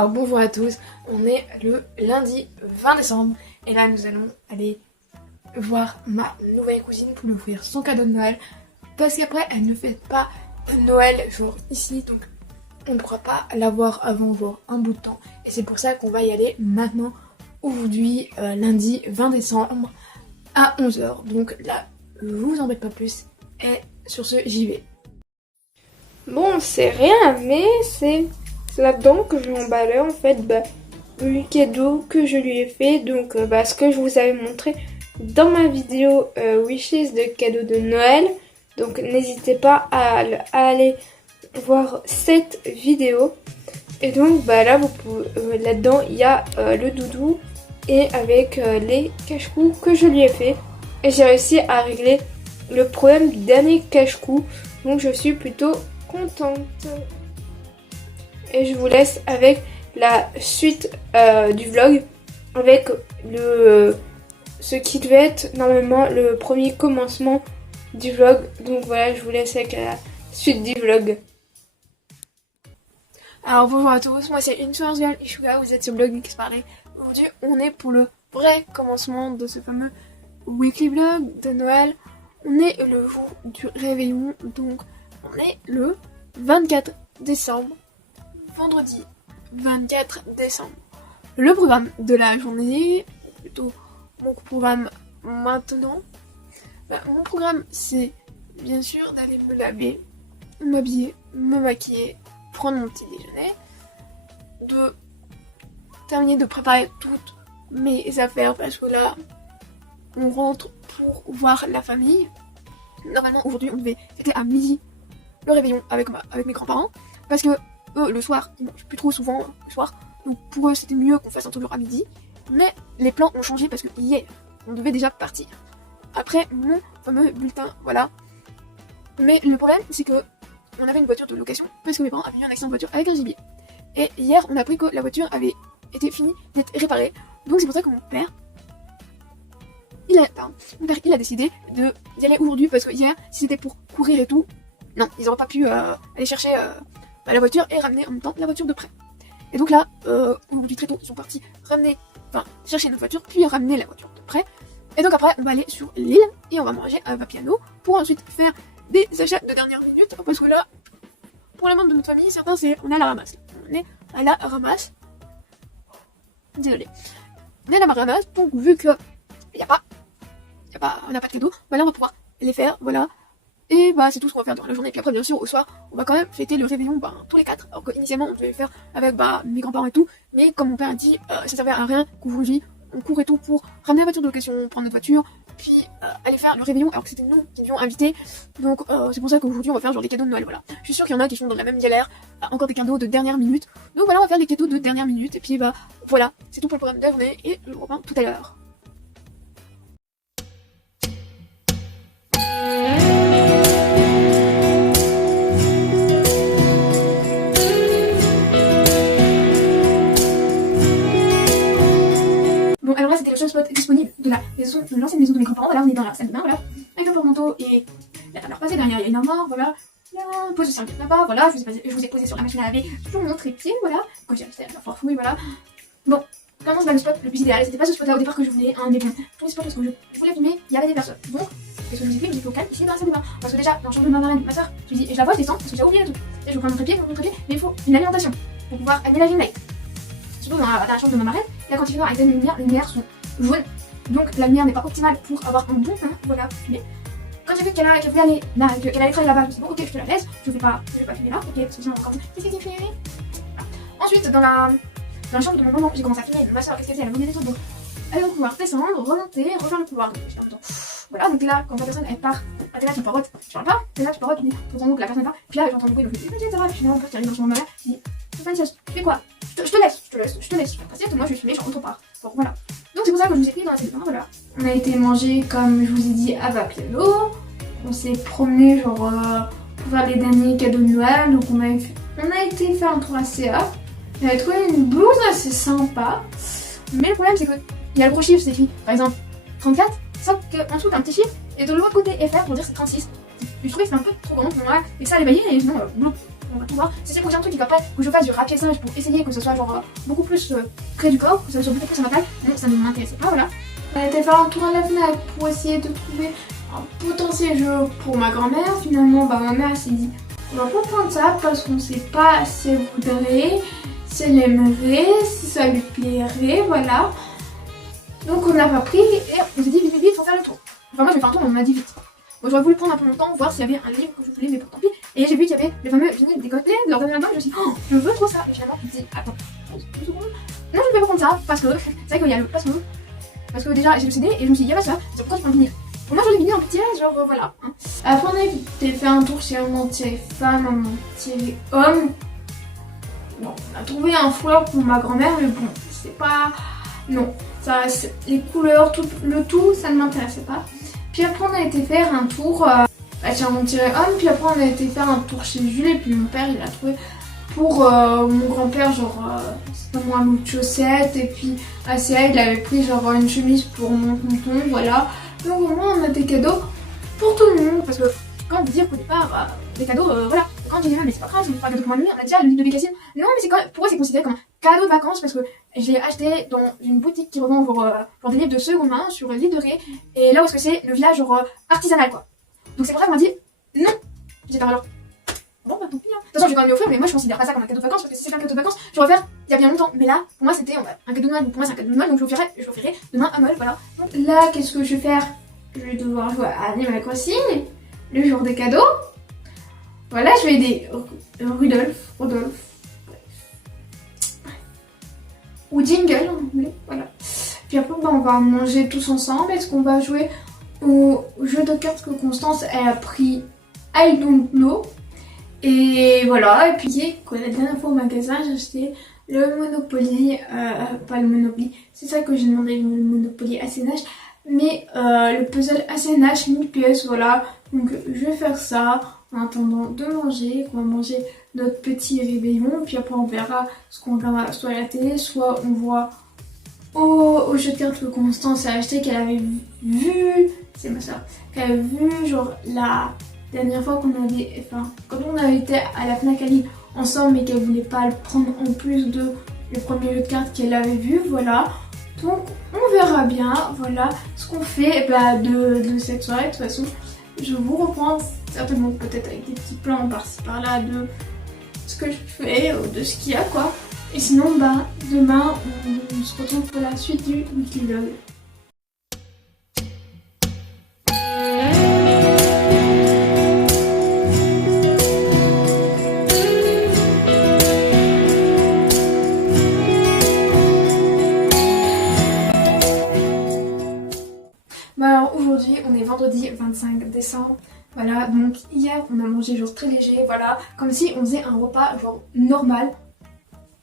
Alors bonjour à tous, on est le lundi 20 décembre et là nous allons aller voir ma nouvelle cousine pour lui offrir son cadeau de Noël parce qu'après elle ne fête pas Noël genre ici, donc on ne pourra pas l'avoir avant genre un bout de temps et c'est pour ça qu'on va y aller maintenant aujourd'hui lundi 20 décembre à 11h. Donc là je vous embête pas plus et sur ce j'y vais. Bon, c'est rien, mais c'est là-dedans que je l'emballais en fait le cadeau que je lui ai fait. Donc, ce que je vous avais montré dans ma vidéo Wishes de cadeaux de Noël. Donc, n'hésitez pas à aller voir cette vidéo. Et donc, là, vous pouvez, là-dedans, il y a le doudou et avec les cache-cou que je lui ai fait. Et j'ai réussi à régler le problème du dernier cache-cou. Donc, je suis plutôt contente. Et je vous laisse avec la suite du vlog, avec ce qui devait être normalement le premier commencement du vlog. Donc voilà, je vous laisse avec la suite du vlog. Alors bonjour à tous, moi c'est Une Source Girl Ishuga, vous êtes sur Blog Mix Parler. Aujourd'hui on est pour le vrai commencement de ce fameux weekly vlog de Noël. On est le jour du réveillon, donc on est le 24 décembre, vendredi 24 décembre. Le programme de la journée, plutôt mon programme maintenant, mon programme c'est bien sûr d'aller me laver, m'habiller, me maquiller, prendre mon petit déjeuner, de terminer de préparer toutes mes affaires parce que là on rentre pour voir la famille. Normalement aujourd'hui on devait fêter à midi le réveillon avec mes grands-parents parce que eux le soir ils mangent plus trop souvent le soir, donc pour eux c'était mieux qu'on fasse un truc à midi, mais les plans ont changé parce que hier on devait déjà partir après mon fameux bulletin, voilà. Mais le problème c'est que on avait une voiture de location parce que mes parents avaient eu un accident de voiture avec un gibier et hier on a appris que la voiture avait été finie d'être réparée, donc c'est pour ça que mon père il a décidé d'y aller aujourd'hui parce que hier si c'était pour courir et tout, non, ils n'auraient pas pu aller chercher la voiture et ramener en même temps la voiture de près. Et donc là, aujourd'hui très tôt, ils sont partis chercher notre voiture, puis ramener la voiture de près. Et donc après, on va aller sur l'île et on va manger à Vapiano pour ensuite faire des achats de dernière minute. Parce que là, pour les membres de notre famille, certains, on est à la ramasse. On est à la ramasse. Désolé. On est à la ramasse, donc vu que on n'a pas de cadeau, là on va pouvoir les faire, voilà. Et c'est tout ce qu'on va faire durant la journée. Puis après, bien sûr, au soir, on va quand même fêter le réveillon tous les quatre. Alors qu'initialement, on devait le faire avec mes grands-parents et tout. Mais comme mon père a dit, ça servait à rien qu'aujourd'hui, on court et tout pour ramener la voiture de location, prendre notre voiture, puis aller faire le réveillon. Alors que c'était nous qui devions inviter. Donc c'est pour ça qu'aujourd'hui, on va faire genre des cadeaux de Noël, voilà. Je suis sûre qu'il y en a qui sont dans la même galère, encore des cadeaux de dernière minute. Donc voilà, on va faire les cadeaux de dernière minute. Et puis voilà, c'est tout pour le programme de la journée. Et je vous reprends tout à l'heure. Alors là c'était le seul spot disponible de l'ancienne maison de mes grands-parents. Voilà, on est dans la salle de bain, voilà, avec le porte-manteau et la table passée. Derrière il y a une armoire, voilà, la pose de serviette là-bas, voilà, je vous ai posé sur la machine à laver sur mon trépied, voilà, quand j'ai acheté la farfouille, voilà. Bon, clairement c'est pas le spot le plus idéal, c'était pas ce spot là au départ que je voulais, mais bon, tous les spots parce que je voulais filmer, il y avait des personnes, donc qu'est-ce que je me suis fait, au calme ici dans la salle de bain, parce que déjà dans la chambre de ma marraine, ma soeur, je lui dis, et je la vois, je descends parce que j'ai oublié le truc, et je prends mon trépied, mais il faut une alimentation pour pouvoir allumer la ring light. Surtout dans la chambre de ma marraine, là quand il fait avec les lumières sont jaune, donc la lumière n'est pas optimale pour avoir un bon teint, voilà, filmer. Quand j'ai vu qu'elle allait travailler là-bas, je me suis dit bon ok je te la laisse, je vais pas filmer là, ok, parce que sinon encore qu'est-ce que tu fais voilà. Ensuite dans la chambre de mon maman, j'ai commencé à filmer, ma soeur qu'est-ce qu'elle faisait, elle venait des trucs, donc elle va pouvoir descendre, remonter, rejoindre le couloir, donc en même temps, voilà, donc là quand la personne elle part, t'es là tu parotes, tu parles pas, t'es là tu parotes, tu entends donc la personne part, puis là j'entends le bruit, donc je dis ok ça va, je suis là, qui arrive dans son moment là, je dis tu fais quoi, je te laisse, parce que moi je vais filmer, je rentre part, bon voilà. Donc c'est pour ça que je vous ai pris dans la salle de bain, voilà. On a été manger comme je vous ai dit à Vapiano. On s'est promené genre pour faire les derniers cadeaux de Noël. Donc on a été faire un tour à CA. J'avais trouvé une blouse assez sympa. Mais le problème c'est que il y a le gros chiffre, c'est écrit par exemple 34, sauf qu'en dessous t'as un petit chiffre et de l'autre côté FR pour dire c'est 36. Je trouvais que c'était un peu trop grand pour moi et que ça allait bailler et sinon on va tout voir. Si c'est pour un truc qui va pas que je fasse du rapiessage pour essayer que ce soit genre beaucoup plus près du corps, que ça soit beaucoup plus imbattable, non, ça ne m'intéressait pas, voilà. On a été faire un tour à la FNAC pour essayer de trouver un potentiel jeu pour ma grand-mère. Finalement, bah, ma mère s'est dit on va pas prendre ça parce qu'on sait pas si elle voudrait, si elle aimerait, si ça lui plairait, voilà. Donc on n'a pas pris et on s'est dit vite, faut faire le tour. Enfin moi je vais faire un tour mais on m'a dit vite. Bon j'aurais voulu prendre un peu longtemps, voir s'il y avait un livre que je voulais mais pour tant pis. Et j'ai vu qu'il y avait les fameux vinyles des Coldplay de leur dernier album et je me suis dit oh je veux trop ça. Et finalement je me dis attends, 2 secondes. Non je ne vais pas prendre ça parce que c'est vrai qu'il y a le placement. Parce que déjà j'ai le CD et je me suis dit il y a pas ça, c'est pourquoi je prends le vinyle. Bon moi j'en ai vinyles en petit genre voilà. Hein. Après on a fait un tour chez Maman-Femme, Maman-Homme. Bon on a trouvé un foulard pour ma grand-mère mais bon c'est pas... Non, ça, les couleurs, le tout, ça ne m'intéressait pas. Puis après on a été faire un tour chez Maman-Homme, puis après on a été faire un tour chez Jules et puis mon père il a trouvé pour mon grand-père genre un bout de chaussettes et puis ACA il avait pris genre une chemise pour mon tonton, voilà. Donc au moins on a des cadeaux pour tout le monde parce que quand vous dire qu'au départ des cadeaux voilà, quand j'ai dit mais c'est pas grave, c'est pas un cadeau pour moi on a déjà le livre de Bécassine. Non mais c'est quand même, pour eux c'est considéré comme un cadeau de vacances parce que je l'ai acheté dans une boutique qui revend genre des livres de seconde main sur l'île de Ré et là où est-ce que c'est le village genre artisanal quoi. Donc c'est pour ça qu'on m'a dit non. J'étais alors bon bah tant pis hein. De toute façon je vais quand même lui offrir mais moi je considère pas ça comme un cadeau de vacances parce que si c'est un cadeau de vacances je vais refaire il y a bien longtemps mais là pour moi c'était un cadeau de Noël, pour moi c'est un cadeau de Noël donc je l'offrirai demain à Noël voilà. Donc là qu'est-ce que je vais faire? Je vais devoir jouer à Animal Crossing le jour des cadeaux. Voilà je vais aider Rodolphe ou Jingle, voilà. Puis après, bah, on va manger tous ensemble. Est-ce qu'on va jouer au jeu de cartes que Constance elle a pris I Don't Know. Et voilà, et puis la dernière fois au magasin, j'ai acheté le Monopoly, pas le Monopoly, c'est ça que j'ai demandé, le Monopoly ACNH, mais le puzzle ACNH 1000 pièces, voilà. Donc je vais faire ça en attendant de manger, on va manger notre petit réveillon, puis après on verra ce qu'on regardera soit à la télé, soit on voit au jeu de cartes que Constance a acheté, qu'elle avait vu, c'est ma soeur, qu'elle avait vu genre la dernière fois qu'on avait, enfin quand on avait été à la FNAC Ali ensemble mais qu'elle voulait pas le prendre en plus de le premier jeu de cartes qu'elle avait vu, voilà. Donc on verra bien, voilà ce qu'on fait bah, de cette soirée. De toute façon je vous reprends certainement peut-être avec des petits plans par-ci par-là de ce que je fais, de ce qu'il y a quoi. Et sinon bah demain on se retrouve pour la suite du weekly vlog. Bah alors aujourd'hui on est vendredi 25 décembre. Voilà, donc hier on a mangé genre très léger, voilà, comme si on faisait un repas genre normal,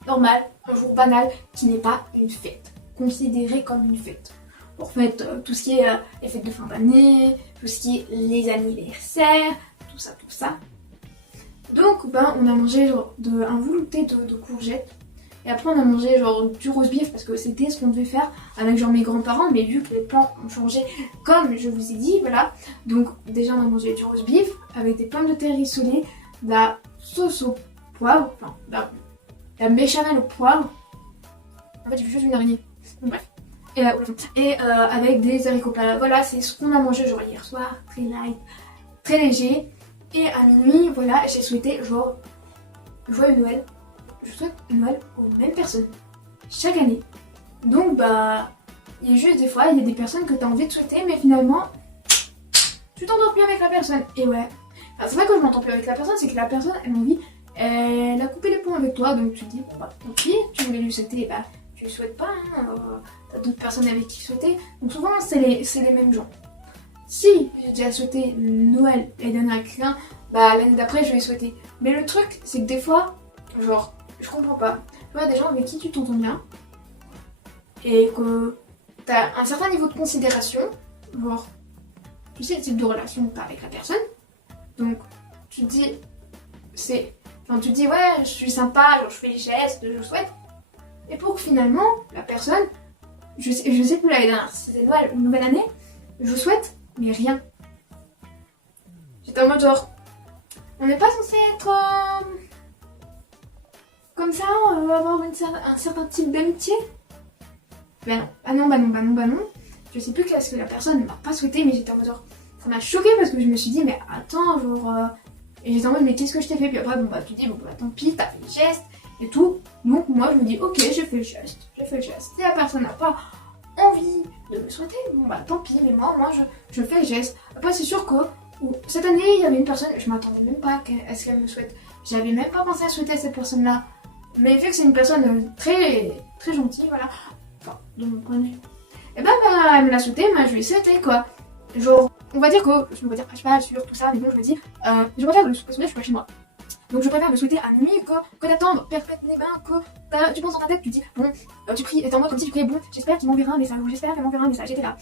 un jour banal, qui n'est pas une fête, considéré comme une fête. En fait, tout ce qui est les fêtes de fin d'année, tout ce qui est les anniversaires, tout ça. Donc ben on a mangé genre un velouté de courgettes. Et après on a mangé genre du roast beef parce que c'était ce qu'on devait faire avec genre mes grands-parents, mais vu que les plans ont changé comme je vous ai dit, voilà. Donc déjà on a mangé du roast beef avec des pommes de terre rissolées, de la sauce au poivre, enfin la béchamel au poivre. En fait j'ai juste une araignée, donc bref. Et avec des haricots plats, voilà c'est ce qu'on a mangé genre hier soir, très light, très léger. Et à minuit, voilà, j'ai souhaité genre joyeux Noël. Je souhaite Noël aux mêmes personnes chaque année. Donc bah il y a juste des fois il y a des personnes que tu as envie de souhaiter mais finalement tu t'entends plus avec la personne. Et ouais, enfin, c'est pas que je m'entends plus avec la personne, c'est que la personne elle a envie, elle a coupé les ponts avec toi, donc tu te dis bon bah tant pis, tu voulais lui souhaiter, bah tu lui souhaites pas, hein, t'as d'autres personnes avec qui souhaiter. Donc souvent c'est les mêmes gens. Si j'ai déjà souhaité Noël l'année dernière avec quelqu'un, bah l'année d'après je vais souhaiter. Mais le truc c'est que des fois, genre je comprends pas. Tu vois, des gens avec qui tu t'entends bien et que t'as un certain niveau de considération, genre, tu sais le type de relation que t'as avec la personne, donc tu te dis, tu te dis ouais, je suis sympa, genre je fais les gestes, je souhaite, et pour que finalement la personne, je sais plus l'année dernière, si c'était Noël ou nouvelle année, je souhaite, mais rien. J'étais en mode genre, on n'est pas censé être comme ça, avoir un certain type d'amitié? Ben non, ah non, bah non, bah non, bah non. Je sais plus qu'est-ce que la personne ne m'a pas souhaité, mais j'étais en mode genre, ça m'a choquée parce que je me suis dit, mais attends, genre, et j'étais en mode, mais qu'est-ce que je t'ai fait? Puis après, bon bah tu dis, bon bah tant pis, t'as fait le geste et tout. Donc moi je me dis, ok, j'ai fait le geste. Si la personne n'a pas envie de me souhaiter, bon bah tant pis, mais moi je fais le geste. Après c'est sûr que cette année il y avait une personne, je m'attendais même pas à ce qu'elle me souhaite. J'avais même pas pensé à souhaiter à cette personne-là. Mais vu que c'est une personne très très gentille, voilà, enfin, de mon point de vue, et ben elle me l'a souhaité, moi je lui ai souhaité quoi. Genre, on va dire que, je me retire pas sur tout ça, mais bon je me dis, je préfère le souhaiter, je suis pas chez moi. Donc je préfère me souhaiter à minuit que d'attendre perpète les mains, que tu penses dans ta tête, tu dis, bon, tu pries, t'es en mode comme si tu priais, bon, j'espère qu'il m'enverra un message, ou j'espère qu'elle m'enverra un message, j'étais là.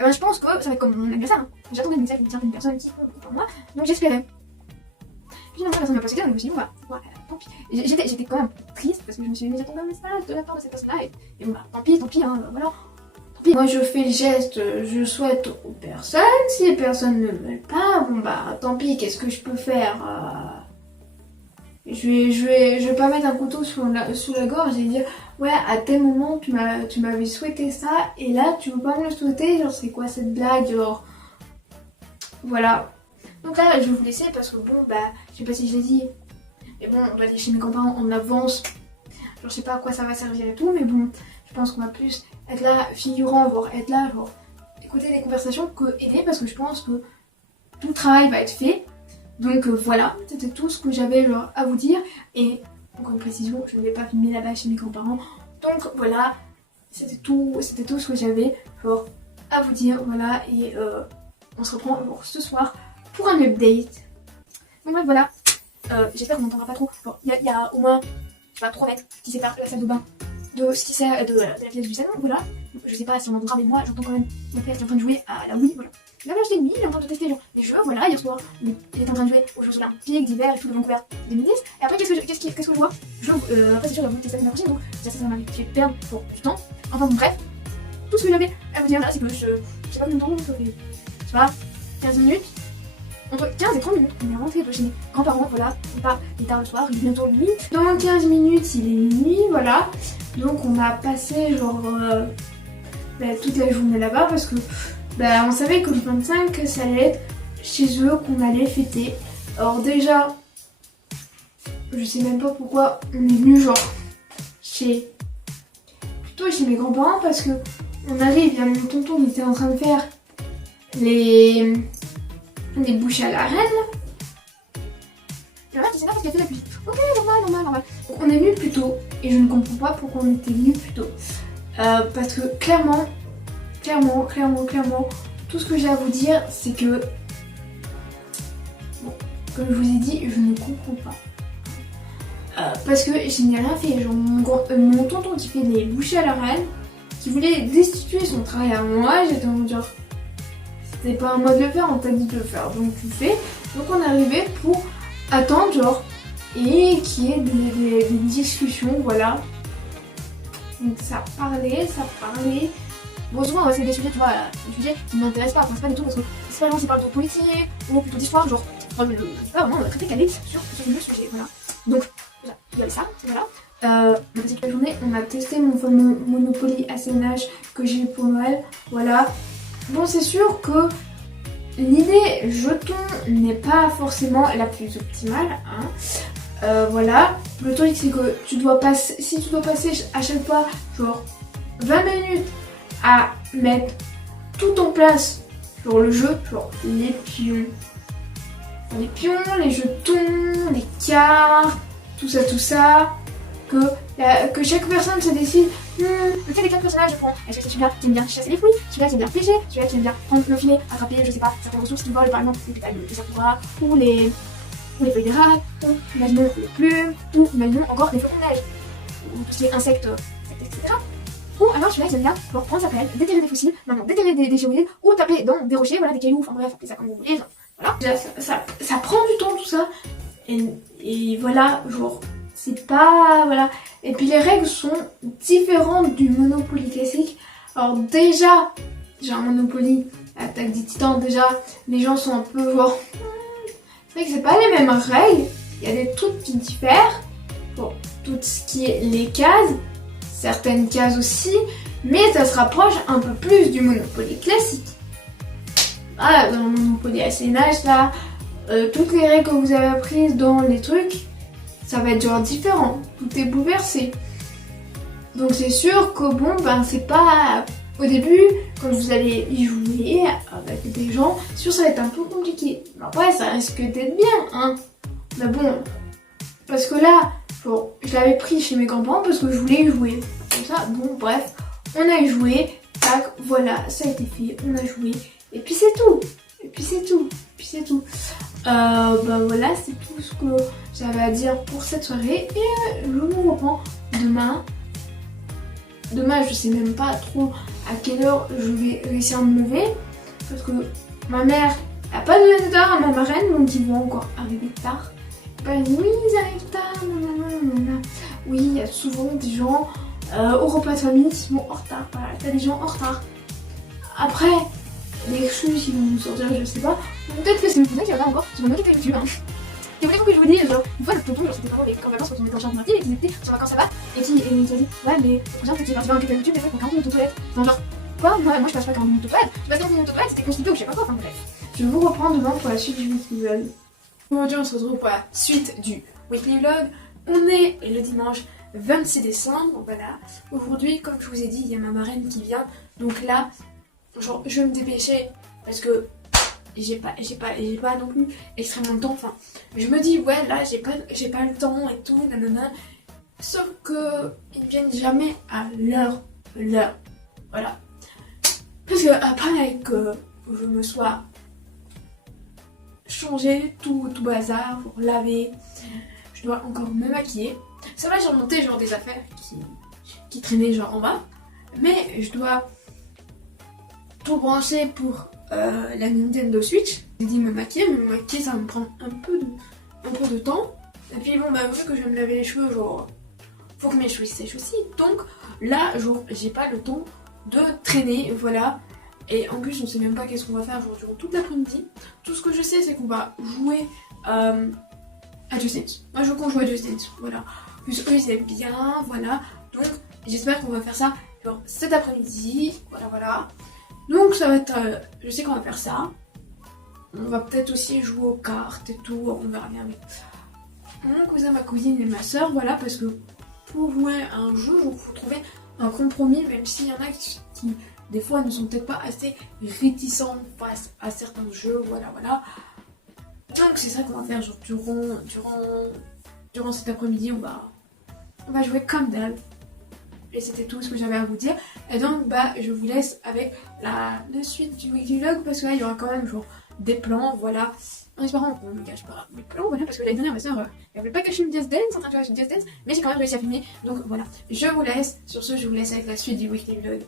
Je pense que ça va être comme mon anniversaire, hein. J'attendais le message d'une personne qui pour moi, donc j'espérais. Puis finalement la personne m'a pas souhaité, donc je me suis dit, bon bah, tant pis. J'étais quand même triste parce que je me suis dit, mais j'attendais un message de la part de cette personne-là, et bon bah, tant pis, hein, voilà. Moi je fais le geste, je souhaite aux personnes, si les personnes ne veulent pas, bon bah tant pis, qu'est-ce que je peux faire? Je vais pas mettre un couteau sous la gorge et dire ouais à tel moment tu m'avais souhaité ça et là tu veux pas me le souhaiter, genre c'est quoi cette blague, genre voilà. Donc là je vais vous laisser parce que bon bah je sais pas si je l'ai dit, mais bon on va aller chez mes grands-parents en avance, genre je sais pas à quoi ça va servir et tout, mais bon je pense qu'on va plus être là figurant, voire être là genre écouter des conversations que aider, parce que je pense que tout le travail va être fait. Donc voilà, c'était tout ce que j'avais genre à vous dire, et encore une précision, je ne vais pas filmer là-bas chez mes grands-parents. Donc voilà, c'était tout ce que j'avais genre à vous dire, voilà, et on se reprend genre, ce soir pour un update. Donc bref, voilà, j'espère qu'on n'entendra pas trop. Bon, il y a au moins, je sais pas, 3 mètres qui séparent la salle de bain de ce qui sert de la pièce du salon, voilà. Je sais pas si on entendra, mais moi j'entends quand même mon père qui est en train de jouer à la Wii, voilà. Là, j'ai dit, il est en train de tester les jeux, voilà, hier soir, il est en train de jouer aux Jeux Olympiques d'hiver et tout, de Vancouver 2010. Et après, qu'est-ce que je vois? Après, c'est sûr, il va tester la semaine prochaine, donc ça m'a fait perdre pour du temps. Enfin, bon, bref, tout ce que j'avais à vous dire là, c'est que je sais pas combien de temps, ça fait, je sais pas, 15 minutes, entre 15 et 30 minutes qu'on est rentré de chez mes grands-parents, voilà, il est tard le soir, il est bientôt nuit. Dans 15 minutes, il est nuit, voilà, donc on a passé genre toute la journée là-bas parce que on savait que le 25 ça allait être chez eux qu'on allait fêter. Alors déjà, je sais même pas pourquoi on est venu genre plutôt chez mes grands-parents, parce que on arrive, il y a mon tonton qui était en train de faire les bouchées à la reine. Et là, tu sais pas parce qu'il a fait la pluie. Ok, normal. Donc on est venu plus tôt et je ne comprends pas pourquoi on était venu plus tôt. Parce que clairement, tout ce que j'ai à vous dire, c'est que, bon, comme je vous ai dit, je ne comprends pas. Parce que je n'ai rien fait. Genre, mon tonton qui fait des bouchées à la reine, qui voulait destituer son travail à moi, j'étais en mode genre, c'était pas à moi de le faire, on t'a dit de le faire, donc tu le fais. Donc on est arrivé pour attendre, genre, et qu'il y ait des discussions, voilà. Donc ça parlait. Bon, souvent c'est des sujets, tu vois, des sujets qui ne m'intéressent pas, enfin, c'est pas du tout parce que c'est pas vraiment, ils parlent de politique ou plutôt d'histoire, genre, c'est pas vraiment très calé sur le sujet, voilà. Donc, voilà, il y avait ça, voilà. On a passé toute la journée, on a testé mon fameux Monopoly SNH que j'ai eu pour Noël, voilà. Bon, c'est sûr que l'idée jeton n'est pas forcément la plus optimale, hein. Voilà, le truc c'est que si tu dois passer à chaque fois genre 20 minutes à mettre tout en place sur le jeu, genre les pions, les jetons, les cartes, tout ça, que chaque personne se décide, lequel des 4 personnages je prends. Est-ce que c'est celui-là qui aime bien chasser les fruits, celui-là qui aime bien pêcher, celui-là qui aime bien prendre le filet, attraper, je sais pas, certaines ressources qui volent, par exemple les pétales de sakura, ou les feuilles d'érable, ou imaginons les plumes, ou imaginons encore les flocons de neige, ou tout ce qui est insectes, etc. Ou alors celui-là qui aime bien pour prendre sa pelle, déterrer des fossiles, déterrer des géoïdes, ou taper dans des rochers, voilà, des cailloux, enfin bref, appelez ça comme vous voulez, genre, voilà. Ça prend du temps tout ça, et voilà, genre, c'est pas, voilà. Et puis les règles sont différentes du Monopoly classique. Alors déjà, j'ai un Monopoly, Attaque des Titans, déjà, les gens sont un peu genre... C'est vrai que c'est pas les mêmes règles, il y a des trucs qui diffèrent. Bon, tout ce qui est les cases, certaines cases aussi, mais ça se rapproche un peu plus du Monopoly classique. Voilà, dans le Monopoly SNH là, toutes les règles que vous avez apprises dans les trucs, ça va être genre différent, tout est bouleversé. Donc c'est sûr que bon, ben c'est pas... Au début, quand vous allez y jouer avec des gens, sûr ça va être un peu compliqué. Mais après ça risque d'être bien, hein. Mais bon, parce que là, bon, je l'avais pris chez mes grands-parents parce que je voulais y jouer. Comme ça, bon bref, on a joué, tac, voilà, ça a été fait, on a joué. Et puis c'est tout. Et puis c'est tout. Et puis c'est tout. Bah voilà, c'est tout ce que j'avais à dire pour cette soirée. Et je vous reprends demain. Demain, je sais même pas trop à quelle heure je vais réussir à me lever. Parce que ma mère n'a pas donné d'heure à ma marraine, donc ils vont encore arriver tard. Elle dit oui, ils arrivent tard, nanana. Oui, il y a souvent des gens au repas de famille qui sont en retard. Voilà, t'as des gens en retard. Après, les excuses qui vont nous sortir, je sais pas. Peut-être que c'est une cousin qui va pas encore sur mon autre YouTube. Hein. Et voulez-vous que je vous dise, genre, une fois le tonton, genre, c'était pendant les vacances quand on était en charge mardi et qu'ils étaient sur vacances là-bas et qui a dit, ouais, mais prochain, peut-être qu'il va un YouTube, des fois, pour 40 minutes aux toilettes. Non, genre, quoi, moi je passe pas 40 minutes aux toilettes, je passe 40 minutes aux toilettes, c'était constipé ou je sais pas quoi, enfin bref. Je vous reprends demain pour la suite du weekly vlog. Aujourd'hui, on se retrouve pour la suite du weekly vlog. On est le dimanche 26 décembre, voilà. Aujourd'hui, comme je vous ai dit, il y a ma marraine qui vient, donc là, genre, je vais me dépêcher parce que j'ai pas non plus extrêmement de temps, enfin je me dis ouais là j'ai pas le temps et tout nanana, sauf que ils ne viennent jamais à l'heure, voilà, parce que après que je me sois changé tout bazar pour laver, je dois encore me maquiller, ça va, j'ai remonté genre des affaires qui traînaient genre en bas, mais je dois tout brancher pour la Nintendo Switch. J'ai dit me maquiller, mais me maquiller ça va me prendre un peu de temps. Et puis bon bah vu que je vais me laver les cheveux, genre faut que mes cheveux sèchent aussi. Donc là genre j'ai pas le temps de traîner, voilà. Et en plus on sait même pas qu'est-ce qu'on va faire genre, durant toute l'après-midi. Tout ce que je sais c'est qu'on va jouer à Just Dance. Moi je veux qu'on joue à Just Dance, voilà. Plus eux ils aiment bien, voilà. Donc j'espère qu'on va faire ça genre cet après-midi, voilà. Donc ça va être, je sais qu'on va faire ça. On va peut-être aussi jouer aux cartes et tout, on verra bien. Mais mon cousin, ma cousine et ma soeur, voilà, parce que pour jouer à un jeu, il faut trouver un compromis, même s'il y en a qui des fois ne sont peut-être pas assez réticents face à certains jeux, voilà. Donc c'est ça qu'on va faire, genre durant cet après-midi, on va jouer comme d'hab. Et c'était tout ce que j'avais à vous dire. Et donc bah je vous laisse avec la suite du weekly vlog parce que là il y aura quand même genre des plans, voilà. En espérant qu'on ne cache pas mes plans, voilà, parce que l'année dernière ma soeur elle voulait pas cacher une Just Dance, en train de faire une Just Dance, mais j'ai quand même réussi à filmer. Donc voilà, je vous laisse. Sur ce, je vous laisse avec la suite du weekly vlog.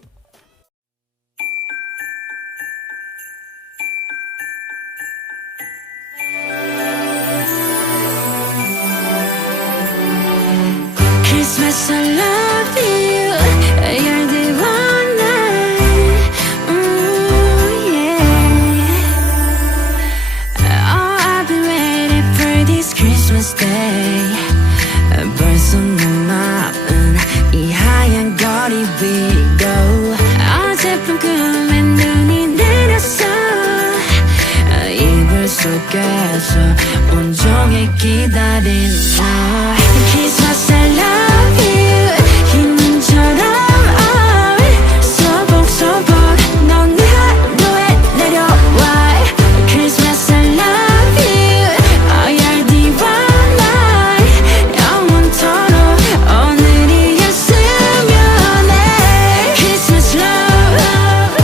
Christmas, I love you. You're the one I've been waiting for this Christmas day. 벌써 내 마음은 이 하얀 거리 위로 어젯밤 꿈에 눈이 내렸어. 이불 속에서 온종일 기다린 너. Christmas, I love you. 흰눈처럼 소복소복 넌 내 하루에 내려와. Christmas, I love you. You're the one 영원토록 오늘이었으면 해. Christmas love,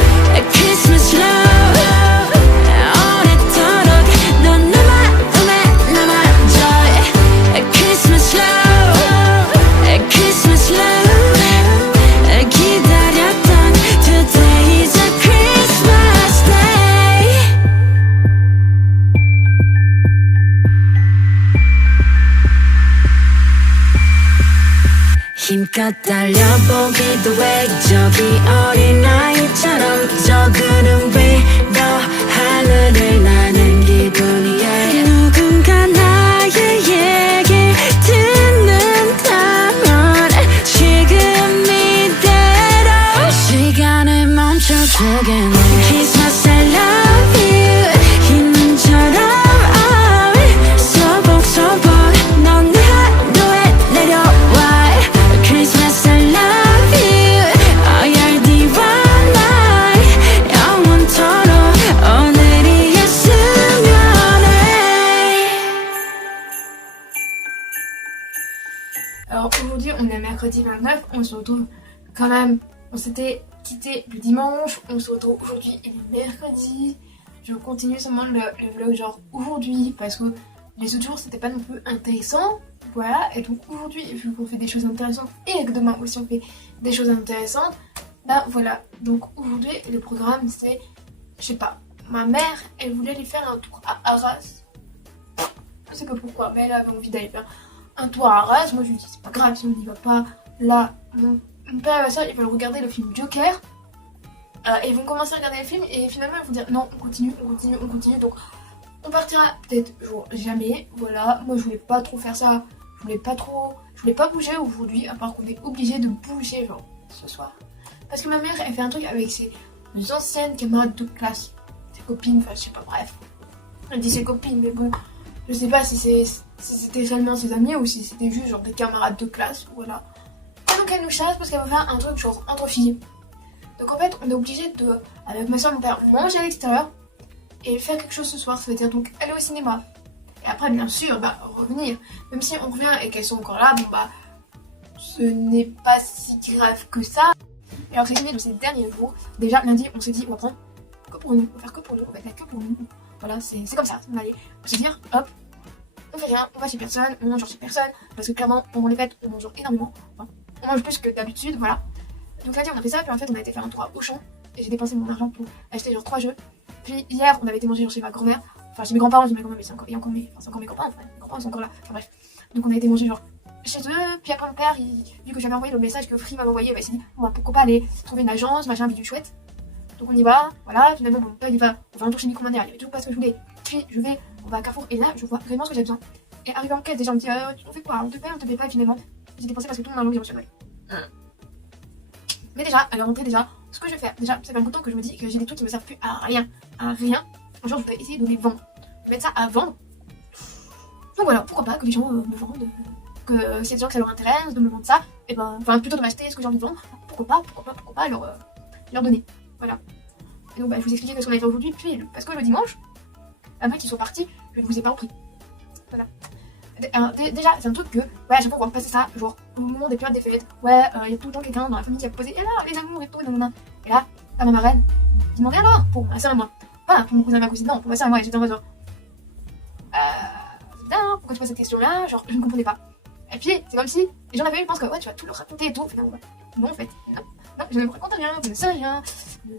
Christmas love. 오래도록 넌 내 마음에 남아줘. Christmas love, Christmas love. 기다렸던 today is a Christmas day. 힘껏 달려보기도 해. 저기 어린아이처럼 저 구름 위로 하늘을 나는 기분이야. 누군가 나의 얘기 듣는다. again. Christmas I love you 흰눈처럼 소복소복 넌 내 하루에 내려와. Christmas I love you 어열디와 날 영원토록 오늘이었으면 해. Alors aujourd'hui on est mercredi 29, on se retrouve quand même, on s'était quitté le dimanche, on se retrouve aujourd'hui et le mercredi. Je continue seulement le vlog genre aujourd'hui parce que les autres jours c'était pas non plus intéressant, voilà, et donc aujourd'hui vu qu'on fait des choses intéressantes et que demain aussi on fait des choses intéressantes, bah voilà, donc aujourd'hui le programme c'est, je sais pas, ma mère elle voulait aller faire un tour à Arras, je sais pas pourquoi, mais elle avait envie d'aller faire un tour à Arras. Moi je lui dis c'est pas grave si on n'y va pas, là mon père et ma soeur ils veulent regarder le film Joker. Et ils vont commencer à regarder le film et finalement ils vont dire non on continue, donc on partira peut-être jour jamais, voilà. Moi je voulais pas trop faire ça, je voulais pas bouger aujourd'hui, à part qu'on est obligé de bouger genre ce soir. Parce que ma mère elle fait un truc avec ses anciennes camarades de classe, ses copines, enfin je sais pas, bref. Elle dit ses copines mais bon, je sais pas si c'était réellement ses amis ou si c'était juste genre des camarades de classe, voilà. Et donc elle nous chasse parce qu'elle veut faire un truc genre entre filles. Donc en fait on est obligé de, avec ma soeur et mon père, manger à l'extérieur et faire quelque chose ce soir, ça veut dire donc aller au cinéma. Et après bien sûr bah revenir, même si on revient et qu'elles sont encore là, bon bah ce n'est pas si grave que ça. Et alors résumé de ces derniers jours, déjà lundi on s'est dit on va prendre que pour nous, on va faire que pour nous, on va faire que pour nous. Voilà, c'est comme ça, on va aller se dire hop, on fait rien, on va chez personne, on mange chez personne, parce que clairement pendant les fêtes on mange énormément, enfin, on mange plus que d'habitude, voilà. Donc lundi on a fait ça, puis en fait on a été faire un tour à Auchan et j'ai dépensé mon argent pour acheter genre 3 jeux. Puis hier on avait été manger genre chez ma grand-mère, enfin chez mes grands-parents, j'ai mes grands-mères mais c'est encore mes grands-parents, enfin mes grands-parents sont encore là, enfin bref. Donc on a été manger genre chez eux, puis après mon père, vu que j'avais envoyé le message que Free m'avait envoyé, bah, il s'est dit bon, bah, pourquoi pas aller trouver une agence, machin, bidule chouette. Donc on y va, voilà, finalement mon père il va, on va un tour chez Micromania, il y avait toujours pas ce que je voulais. Puis je vais, on va à Carrefour et là je vois vraiment ce que j'ai besoin. Et arrivé en caisse déjà on me dit on fait quoi, on te paye pas, et finalement j'ai dépensé parce que tout mon argent j'ai reçu à Noël. Mais déjà, à la rentrée déjà, ce que je vais faire, déjà ça fait un bout de temps que je me dis que j'ai des trucs qui me servent plus à rien. Un jour je voudrais essayer de les vendre, de mettre ça à vendre. Donc voilà, pourquoi pas que les gens me vendent, que s'il y a des gens que ça leur intéresse de me vendre ça, et ben, enfin plutôt de m'acheter ce que j'ai envie de vendre, pourquoi pas leur donner, voilà. Et donc bah, je vous expliquais ce qu'on avait fait aujourd'hui, puis parce que le dimanche, avant qu'ils soient partis, je ne vous ai pas repris, voilà. Déjà c'est un truc que, ouais à chaque fois on va passer ça, genre au moment des périodes des fêtes, ouais il y a tout le temps quelqu'un dans la famille qui a posé, et là les amours et tout, et là, ma marraine, je demandais alors, pour ma soeur et moi, pas pour mon cousin et ma cousine, non, pour ma soeur et moi, et j'étais en mode genre, c'est bien, hein, pourquoi tu poses cette question là, genre je ne comprenais pas. Et puis c'est comme si les gens avaient eu, je pense que ouais tu vas tout leur raconter et tout, finalement bah, non en fait, non, je ne me raconte rien, je ne sais rien, ouais,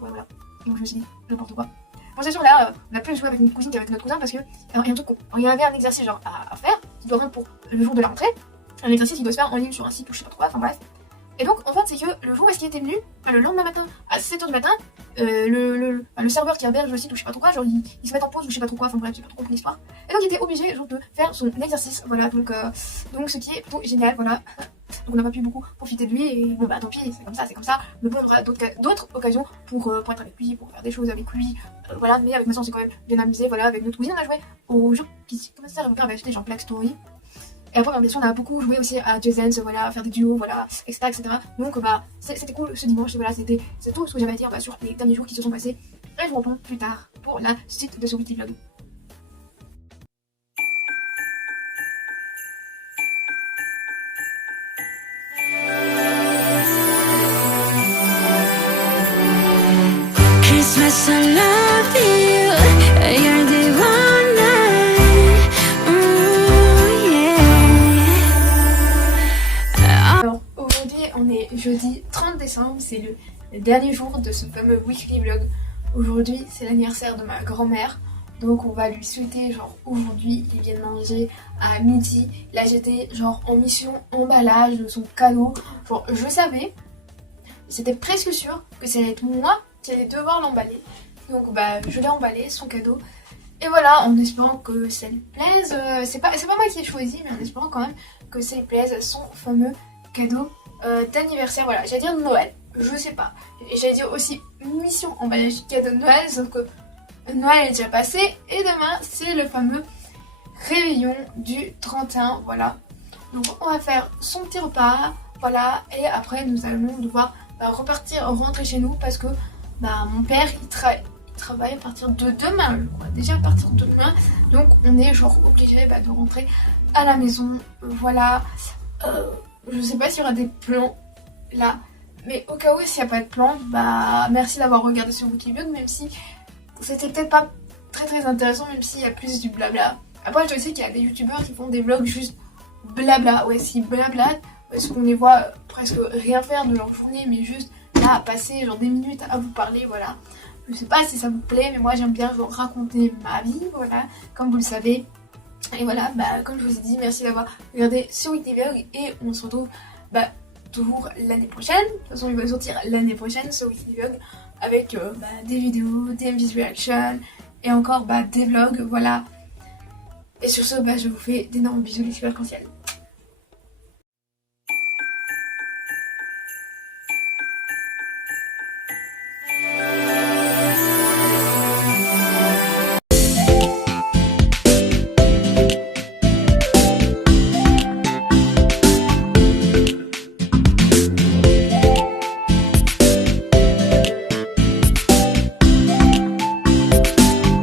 voilà, donc je me suis dit, n'importe quoi. Bon c'est sûr là, on a plus joué avec notre cousine qu'avec notre cousin parce que, alors, il y a un truc con, il y avait un exercice genre à faire, qui doit rendre pour le jour de la rentrée, un exercice qui doit se faire en ligne sur un site ou je sais pas trop quoi, enfin bref. Et donc en fait c'est que le jour où est-ce qu'il était venu, le lendemain matin, à 7h du matin, le serveur qui héberge le site ou je sais pas trop quoi, genre il se met en pause ou je sais pas trop quoi, enfin bref j'ai pas trop compris l'histoire. Et donc il était obligé genre de faire son exercice, voilà, donc ce qui est plutôt génial, voilà. Donc on n'a pas pu beaucoup profiter de lui et bon bah tant pis, c'est comme ça, mais bon on aura d'autres occasions pour être avec lui, pour faire des choses avec lui, voilà, mais avec ma soeur on s'est quand même bien amusé, voilà, avec notre cousine on a joué au jeu qui commence à revenir, on avait acheté genre Black Story. Et après, bien sûr, on a beaucoup joué aussi à Just Dance, voilà, faire des duos, voilà, etc. Donc, bah, c'était cool ce dimanche, voilà, c'est tout ce que j'avais à dire bah, sur les derniers jours qui se sont passés. Et je vous reprends plus tard pour la suite de ce weekly vlog. Christmas I love you you're the one Alors aujourd'hui on est jeudi 30 décembre, c'est le dernier jour de ce fameux weekly vlog. Aujourd'hui c'est l'anniversaire de ma grand-mère, donc on va lui souhaiter genre aujourd'hui, il vient de manger à midi. Là j'étais genre en mission emballage de son cadeau, genre je savais, c'était presque sûr que ça allait être moi qui allait devoir l'emballer. Donc bah je l'ai emballé, son cadeau. Et voilà, en espérant que ça lui plaise, c'est pas moi qui ai choisi, mais en espérant quand même que ça lui plaise, son fameux cadeau d'anniversaire, voilà, j'allais dire de Noël. je sais pas. Et j'allais dire aussi mission emballage cadeau de Noël, sauf que Noël est déjà passé et demain c'est le fameux réveillon du 31, voilà. Donc on va faire son petit repas, voilà, et après nous allons devoir rentrer chez nous parce que mon père il travaille à partir de demain, je crois, déjà à partir de demain, donc on est genre obligé de rentrer à la maison, voilà. Je sais pas s'il y aura des plans là, mais au cas où s'il n'y a pas de plan, merci d'avoir regardé ce Wikivlog, même si c'était peut-être pas très intéressant, même s'il y a plus du blabla. Après je sais qu'il y a des youtubeurs qui font des vlogs juste blabla, ouais si blabla, parce qu'on les voit presque rien faire de leur journée, mais juste là passer genre des minutes à vous parler, voilà. Je sais pas si ça vous plaît, mais moi j'aime bien genre raconter ma vie, voilà, comme vous le savez. Et voilà, comme je vous ai dit, merci d'avoir regardé ce Wikivlog et on se retrouve toujours l'année prochaine. De toute façon il va sortir l'année prochaine ce Wikivlog avec des vidéos, des MVs reaction et encore des vlogs, voilà. Et sur ce, je vous fais d'énormes bisous les super arc-en-ciel.